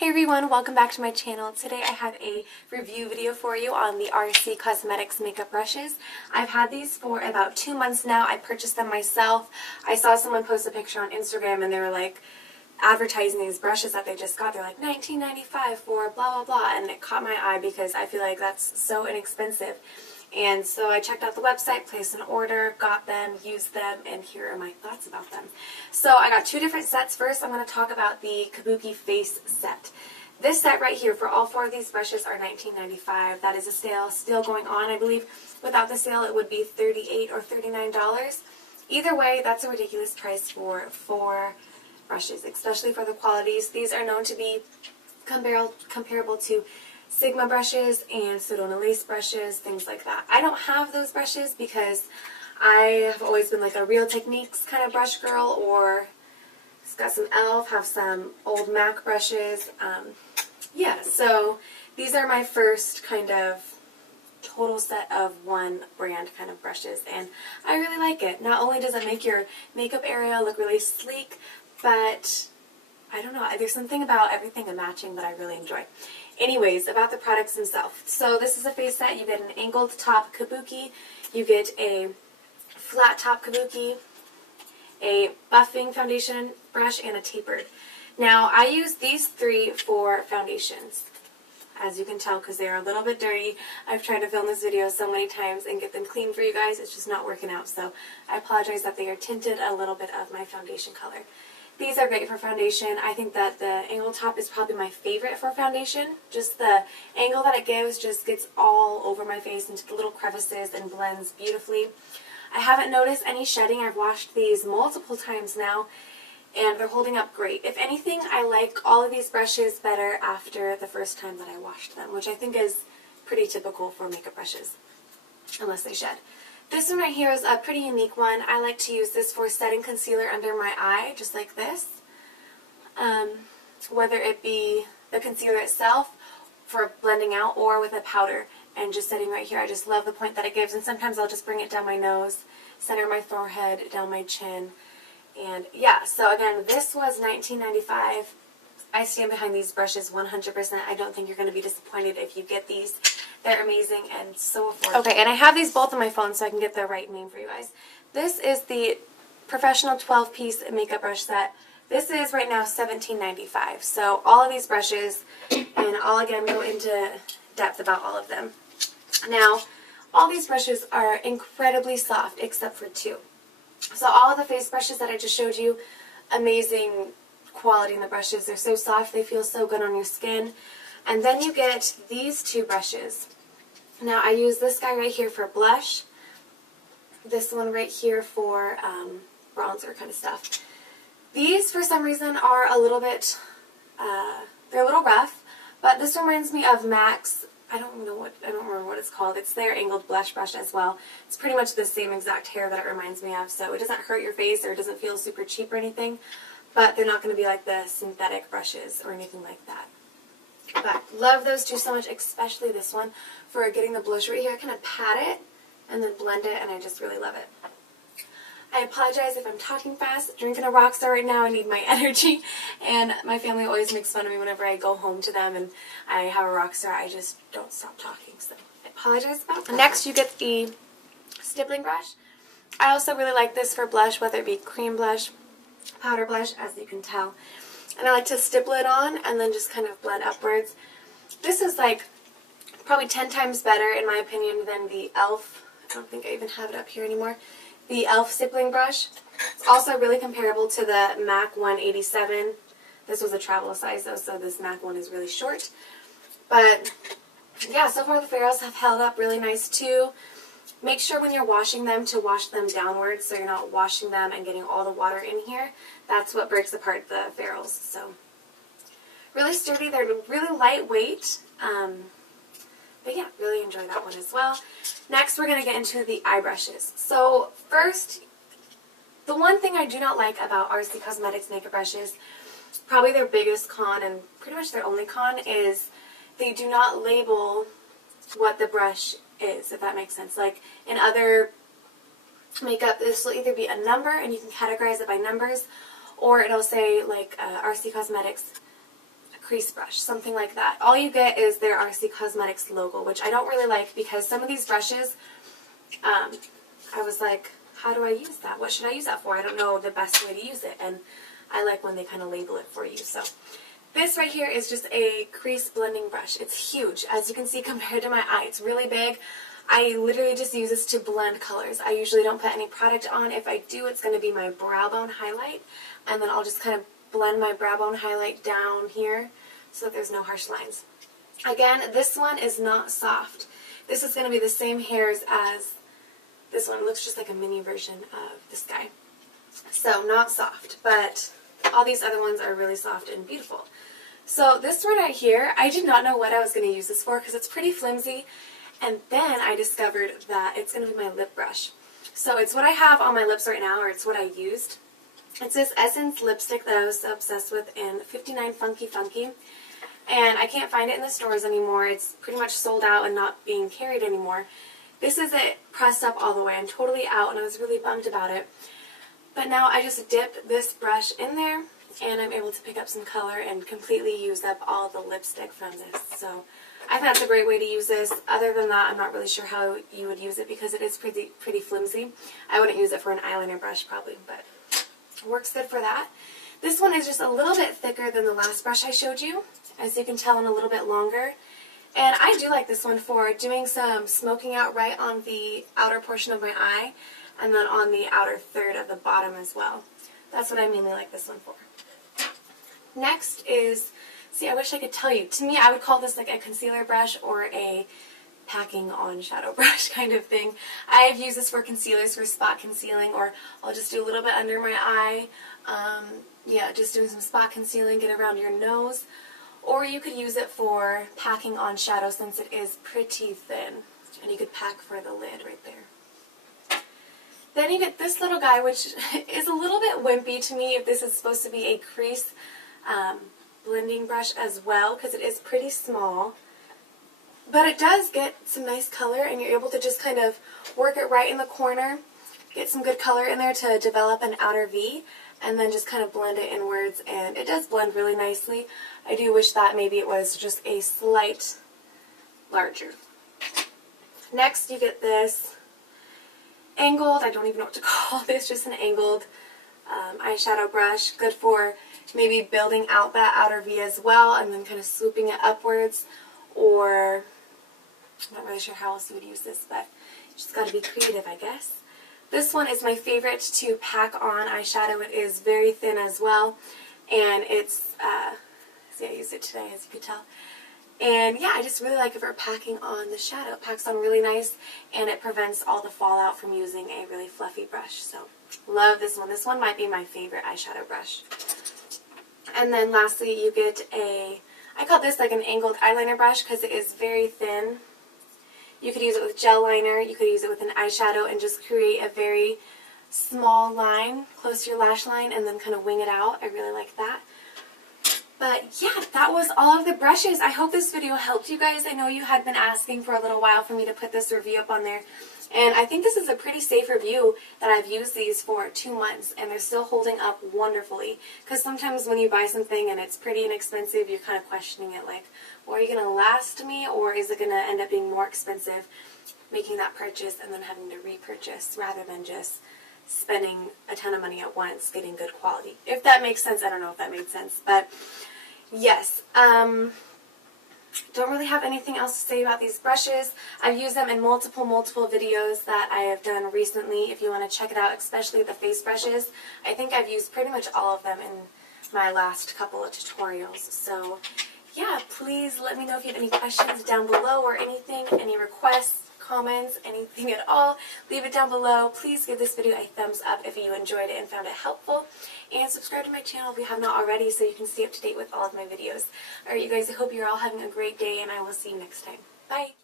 Hey everyone, welcome back to my channel. Today I have a review video for you on the RC Cosmetics makeup brushes. I've had these for about 2 months now. I purchased them myself. I saw someone post a picture on Instagram and they were like advertising these brushes that they just got. They're like $19.95 for blah blah blah, and it caught my eye because I feel like that's so inexpensive. And so I checked out the website, placed an order, got them, used them, and here are my thoughts about them. So I got 2 different sets. First, I'm going to talk about the Kabuki Face Set. This set right here, for all 4 of these brushes, are $19.95. That is a sale still going on, I believe. Without the sale, it would be $38 or $39. Either way, that's a ridiculous price for 4 brushes, especially for the qualities. These are known to be comparable to Sigma brushes and Sedona lace brushes, things like that. I don't have those brushes because I have always been like a Real Techniques kind of brush girl, or it's got some e.l.f., have some old MAC brushes. Yeah, so these are my first kind of total set of one brand kind of brushes, and I really like it. Not only does it make your makeup area look really sleek, but I don't know, there's something about everything and matching that I really enjoy. Anyways, about the products themselves. So this is a face set. You get an angled top Kabuki, you get a flat top Kabuki, a buffing foundation brush, and a tapered. Now, I use these 3 for foundations, as you can tell, because they are a little bit dirty. I've tried to film this video so many times and get them clean for you guys. It's just not working out, so I apologize that they are tinted a little bit of my foundation color. These are great for foundation. I think that the angled top is probably my favorite for foundation. Just the angle that it gives just gets all over my face into the little crevices and blends beautifully. I haven't noticed any shedding. I've washed these multiple times now, and they're holding up great. If anything, I like all of these brushes better after the first time that I washed them, which I think is pretty typical for makeup brushes, unless they shed. This one right here is a pretty unique one. I like to use this for setting concealer under my eye, just like this. Whether it be the concealer itself for blending out, or with a powder and just setting right here. I just love the point that it gives, and sometimes I'll just bring it down my nose, center my forehead, down my chin. And yeah, so again, this was $19.95. I stand behind these brushes 100%. I don't think you're going to be disappointed if you get these. They're amazing and so affordable. Okay, and I have these both on my phone so I can get the right name for you guys. This is the Professional 12-piece makeup brush set. This is right now $17.95. So all of these brushes, and I'll again go into depth about all of them. Now, all these brushes are incredibly soft except for 2. So all of the face brushes that I just showed you, amazing quality in the brushes. They're so soft, they feel so good on your skin. And then you get these 2 brushes. Now I use this guy right here for blush, this one right here for bronzer kind of stuff. These for some reason are a little bit, they're a little rough, but this reminds me of MAC's, I don't remember what it's called. It's their angled blush brush as well. It's pretty much the same exact hair that it reminds me of, so it doesn't hurt your face or it doesn't feel super cheap or anything, but they're not going to be like the synthetic brushes or anything like that. But love those 2 so much, especially this one for getting the blush right here. I kind of pat it and then blend it, and I just really love it. I apologize if I'm talking fast. Drinking a Rockstar right now. I need my energy, and my family always makes fun of me whenever I go home to them and I have a Rockstar. I just don't stop talking, so I apologize about that. Next, you get the Stippling Brush. I also really like this for blush, whether it be cream blush, powder blush, as you can tell. And I like to stipple it on and then just kind of blend upwards. This is like probably 10 times better, in my opinion, than the e.l.f. I don't think I even have it up here anymore. The e.l.f. stippling brush. It's also really comparable to the MAC 187. This was a travel size though, so this MAC one is really short. But yeah, so far the ferrules have held up really nice too. Make sure when you're washing them to wash them downwards so you're not washing them and getting all the water in here. That's what breaks apart the ferrules. So really sturdy. They're really lightweight. But yeah, really enjoy that one as well. Next, we're going to get into the eye brushes. So first, the one thing I do not like about RC Cosmetics makeup brushes, probably their biggest con and pretty much their only con, is they do not label what the brush is, if that makes sense. Like in other makeup, this will either be a number and you can categorize it by numbers, or it'll say like RC Cosmetics crease brush, something like that. All you get is their RC Cosmetics logo, which I don't really like because some of these brushes, I was like, how do I use that? What should I use that for? I don't know the best way to use it, and I like when they kind of label it for you. So this right here is just a crease blending brush. It's huge. As you can see, compared to my eye, it's really big. I literally just use this to blend colors. I usually don't put any product on. If I do, it's going to be my brow bone highlight, and then I'll just kind of blend my brow bone highlight down here so that there's no harsh lines. Again, this one is not soft. This is going to be the same hairs as this one. It looks just like a mini version of this guy. So not soft, but all these other ones are really soft and beautiful. So this one right here, I did not know what I was going to use this for because it's pretty flimsy. And then I discovered that it's going to be my lip brush. So it's what I have on my lips right now, or it's what I used. It's this Essence lipstick that I was so obsessed with in 59 Funky Funky. And I can't find it in the stores anymore. It's pretty much sold out and not being carried anymore. This is it pressed up all the way. I'm totally out, and I was really bummed about it. But now I just dip this brush in there, and I'm able to pick up some color and completely use up all the lipstick from this. So I think that's a great way to use this. Other than that, I'm not really sure how you would use it because it is pretty flimsy. I wouldn't use it for an eyeliner brush probably, but it works good for that. This one is just a little bit thicker than the last brush I showed you, as you can tell, and a little bit longer. And I do like this one for doing some smoking out right on the outer portion of my eye, and then on the outer third of the bottom as well. That's what I mainly like this one for. Next is, see, I wish I could tell you. To me, I would call this like a concealer brush or a packing on shadow brush kind of thing. I've used this for concealers, for spot concealing, or I'll just do a little bit under my eye. Yeah, just doing some spot concealing, get around your nose. Or you could use it for packing on shadow since it is pretty thin. And you could pack for the lid right there. Then you get this little guy, which is a little bit wimpy to me if this is supposed to be a crease blending brush as well, because it is pretty small. But it does get some nice color, and you're able to just kind of work it right in the corner, get some good color in there to develop an outer V, and then just kind of blend it inwards, and it does blend really nicely. I do wish that maybe it was just a slight larger. Next you get this angled, I don't even know what to call this, just an angled eyeshadow brush, good for maybe building out that outer V as well, and then kind of swooping it upwards, or I'm not really sure how else you would use this, but you just got to be creative, I guess. This one is my favorite to pack on eyeshadow. It is very thin as well, and it's, see, I used it today, as you can tell. And yeah, I just really like it for packing on the shadow. It packs on really nice, and it prevents all the fallout from using a really fluffy brush. So, love this one. This one might be my favorite eyeshadow brush. And then lastly, you get a, I call this like an angled eyeliner brush because it is very thin. You could use it with gel liner, you could use it with an eyeshadow and just create a very small line close to your lash line and then kind of wing it out. I really like that. But yeah, that was all of the brushes. I hope this video helped you guys. I know you had been asking for a little while for me to put this review up on there. And I think this is a pretty safe review that I've used these for 2 months and they're still holding up wonderfully. Because sometimes when you buy something and it's pretty inexpensive, you're kind of questioning it like, well, are you going to last me or is it going to end up being more expensive making that purchase and then having to repurchase rather than just spending a ton of money at once getting good quality. If that makes sense, I don't know if that made sense. But yes, don't really have anything else to say about these brushes. I've used them in multiple videos that I have done recently if you want to check it out, especially the face brushes. I think I've used pretty much all of them in my last couple of tutorials. So yeah, please let me know if you have any questions down below or anything, any requests, comments, anything at all. Leave it down below. Please give this video a thumbs up if you enjoyed it and found it helpful. And subscribe to my channel if you have not already so you can stay up to date with all of my videos. Alright you guys, I hope you're all having a great day and I will see you next time. Bye!